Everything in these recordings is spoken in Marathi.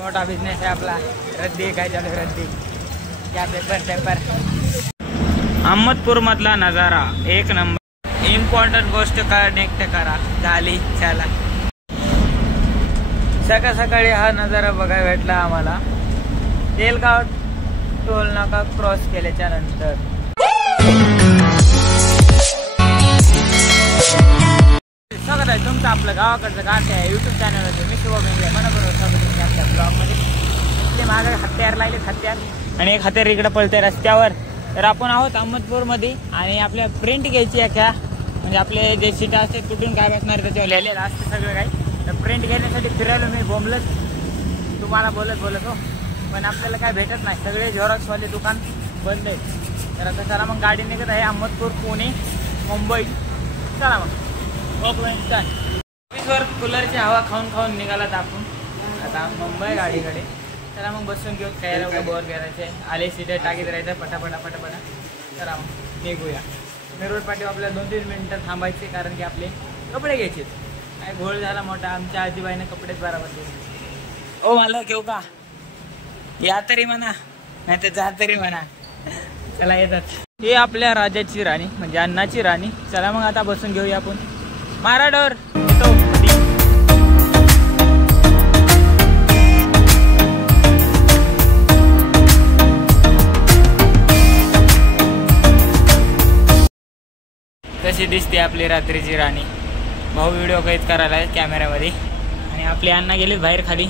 मोठा बिझनेस आहे आपला. रद्दी काय चालू रद्दी क्या पेपर. अहमदपूर मधला नजारा एक नंबर. इम्पॉर्टंट गोष्ट कनेक्ट करा झाली. चला सकाळी हा नजारा बघायला भेटला आम्हाला. तेलगाव टोल नाका क्रॉस केल्याच्या नंतर. स्वागत आहे तुमचं आपलं गावाकडचं गाठ आहे युट्यूब चॅनलमध्ये. मी शुभम इंगळे मनाबरोबर स्वागत आपल्या ब्लॉगमध्ये. इथले माझे हत्यार लागलेत हत्यार आणि एक हत्यार इकडे पळते रस्त्यावर. तर आपण आहोत अहमदपूरमध्ये आणि आपल्या प्रिंट घ्यायची आहे का म्हणजे आपले जे सीट असते कुठून काय बसणार त्याच्यावर लिहिलेलं असते सगळं काही. तर प्रिंट घेण्यासाठी फिरायलो मी बोंबलत तुम्हाला बोलत हो पण आपल्याला काय भेटत नाही. सगळे झेरॉक्सवाले दुकान बंद आहेत. तर आता चला मग गाडी निघत आहे अहमदपूर पुणे मुंबई. चला मग ऑफिसवर कूलरची हवा खाऊन निघालात आपण आता मुंबई गाडीकडे. चला मग बसून घेऊ काय लोक बोर करायचे आले सीटे टाकीत राहायचं पटापटा. चला मग निघूया. मेरोड पाठी आपल्याला 2-3 मिनिटं थांबायचे कारण की आपले कपडे घ्यायचे. काय घोळ झाला मोठा. आमच्या आजीबाईने कपडेच बरोबर दिले. ओ मला घेऊ का या तरी म्हणा नाही तर जा तरी म्हणा. चला येतात. हे आपल्या राजाची राणी म्हणजे अण्णाची राणी. चला मग आता बसून घेऊया आपण. मारा डोर. कशी दिसते आपली रात्रीची राणी. भाऊ व्हिडिओ कैद करायला आहे कॅमेऱ्यामध्ये आणि आपले अण्णा गेले बाहेर खाली.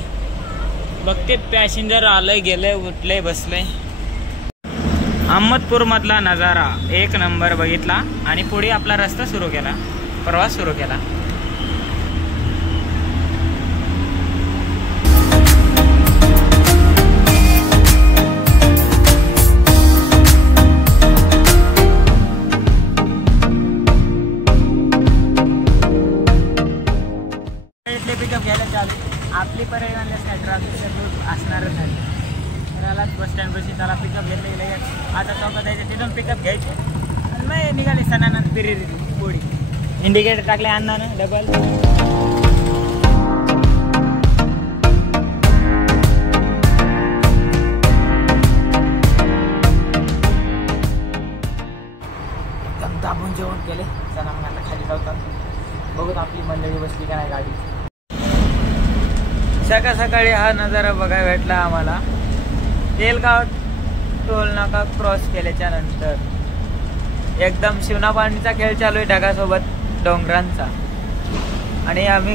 बघते पॅसेंजर आलंय गेलंय उठलंय बसलंय. अहमदपूर मधला नजारा एक नंबर बघितला आणि पुढे आपला रस्ता सुरू केला प्रवास सुरू केला. पिकअप घ्यायला चालू. आपली परिवहन ट्रॅफिकचा दूर असणारच आहे. त्याला बस स्टँड बशी त्याला पिकअप घेतलं गेलं. आता चौकात जायचं तिथून पिकअप घ्यायचे आणि मग निघाले सणानंद पिरी पोळी. इंडिकेटर टाकले अण्णानं डबल. एकदम दाबून जेवण केले. चला मग आता खाली जाऊतात बघूत आपली मंडळी बसली का नाही गाडी. सकाळी हा नजारा बघायला भेटला आम्हाला. तेलगाव टोल नाका क्रॉस केल्याच्या नंतर एकदम शिवना पाणीचा खेळ चालू आहे ढगासोबत डोंगरांचा. आणि आम्ही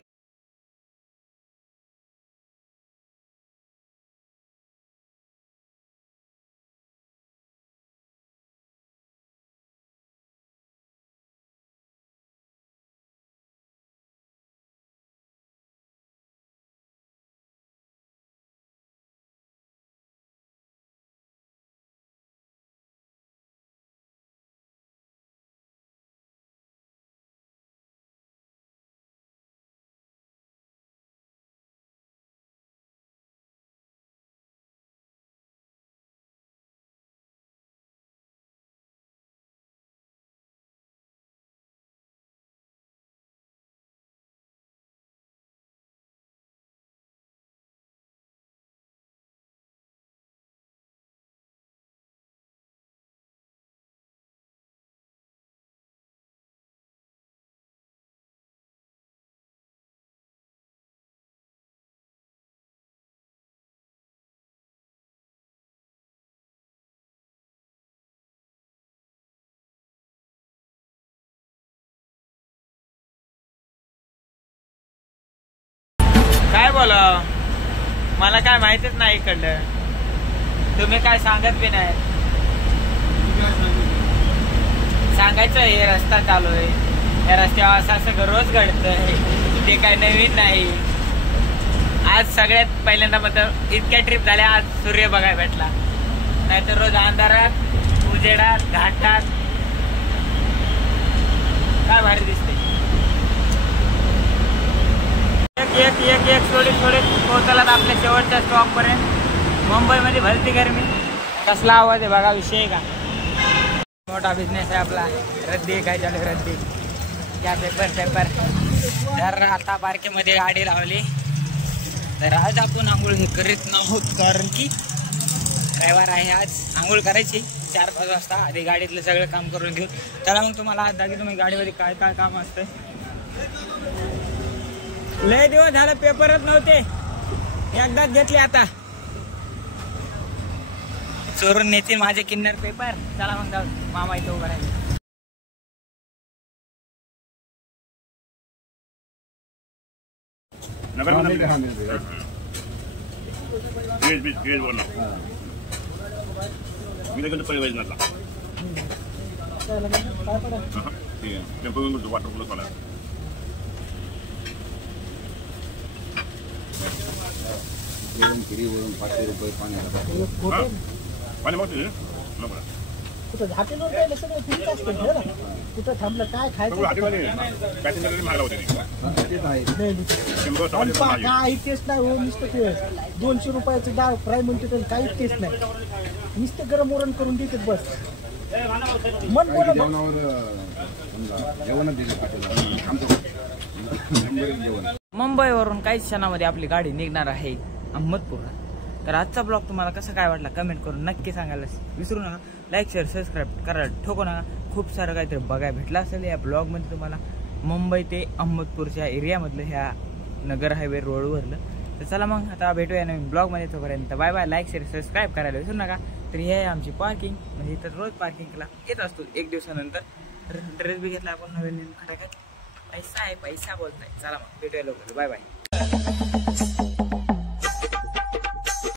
काय बोला मला काय माहितीच नाही इकडलं. तुम्ही काय सांगत बी नाही. सांगायचं हे रस्ता चालू आहे या रस्त्यावर असं रोज घडतंय ते काय नवीन नाही. आज सगळ्यात पहिल्यांदा मतलब इतक्या ट्रिप झाल्या आज सूर्य बघायला भेटला. नाहीतर रोज अंधारात उजेडात घाटात काय भारी दिसते. एक थोडे पोहोचलात आपल्या शेवटच्या स्टॉप पर्यंत. मुंबईमध्ये भरती गरमी. कसला आवाज आहे बघा. विषय का मोठा बिझनेस आहे आपला. रद्दी काय चालू रद्दी क्या पेपर. तर आता पार्किंगमध्ये गाडी लावली तर आज आपण आंघोळ हे करीत नाहोत कारण की रविवार आहे. आज आंघोळ करायची 4-5 वाजता. आधी गाडीतलं सगळं काम करून घेऊ. त्याला मग तुम्हाला आज दाखवतो तुम्ही गाडीमध्ये काय काय काम असतंय. लय दिवस झालं पेपरच नव्हते, एकदाच घेतले. आता चोरून नेतील माझे किन्नर पेपर. चला मग जाऊ, मामा इथं उभा राहिले. कुठं हॉटेलवर राहिलं सगळं ठीक असतं. कुठं थांबलं काय खायचं काही टेस्ट नाही हो. नुसतं ते 200 रुपयाचं डाळ फ्राय म्हणते तर काही टेस्ट नाही. नुसतं गरम वरण करून देते बस. मन बोला मुंबईवरून काहीच क्षणामध्ये आपली गाडी निघणार आहे अहमदपूरला. तर आजचा ब्लॉग तुम्हाला कसा काय वाटला कमेंट करून नक्की सांगायला विसरू नका. लाईक शेअर सबस्क्राईब करायला ठोकू नका. खूप सारं काहीतरी बघायला भेटलं असेल या ब्लॉगमध्ये तुम्हाला. मुंबई ते अहमदपूरच्या एरियामधलं ह्या नगर हायवे रोडवरलं. तर चला मग आता भेटूया नवीन ब्लॉगमध्ये. तोपर्यंत bye bye. Like share subscribe करायला विसरू नका. तर हे आहे आमची पार्किंग. म्हणजे इथं रोज पार्किंगला येत असतो 1 दिवसानंतर. तर ड्रेस बी घेतला आपण नवीन खटाखट. पैसा आहे, पैसा बोलताय. चला मग भेटूया लवकर. Bye bye.